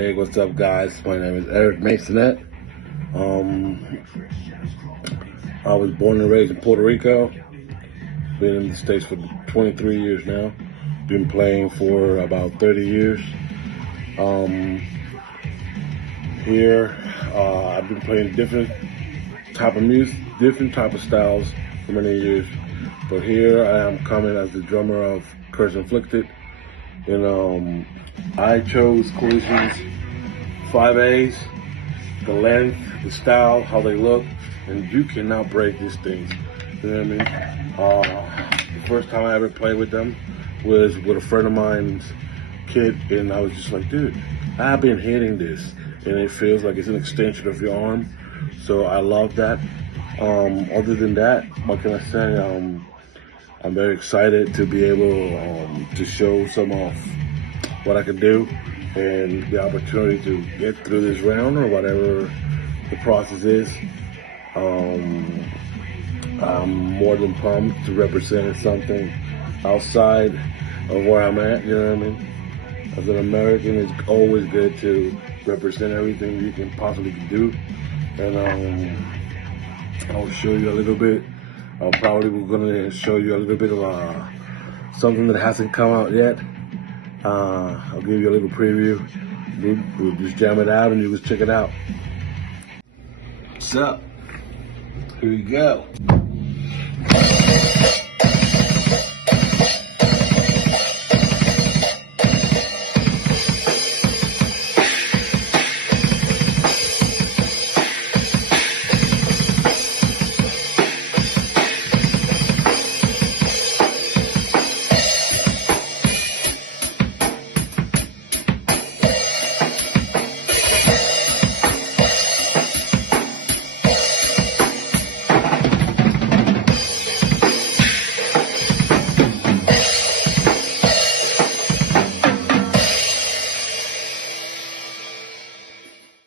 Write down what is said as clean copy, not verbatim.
Hey, what's up, guys? My name is Maisonet. I was born and raised in Puerto Rico. Been in the States for 23 years now. Been playing for about 30 years. Here, I've been playing different type of music, different type of styles for many years. But here I am coming as the drummer of Curse Inflicted. And I chose Collision's 5As, the length, the style, how they look, and you cannot break these things. You know what I mean? The first time I ever played with them was with a friend of mine's kid, and I was just like, dude, I've been hitting this, and it feels like it's an extension of your arm. So I love that. Other than that, what can I say? I'm very excited to be able to show some of what I can do and the opportunity to get through this round or whatever the process is. I'm more than pumped to represent something outside of where I'm at, you know what I mean? As an American, it's always good to represent everything you can possibly do. And I'll show you a little bit. We're gonna show you a little bit of something that hasn't come out yet. I'll give you a little preview. We'll just jam it out and you just check it out. What's up? Here we go.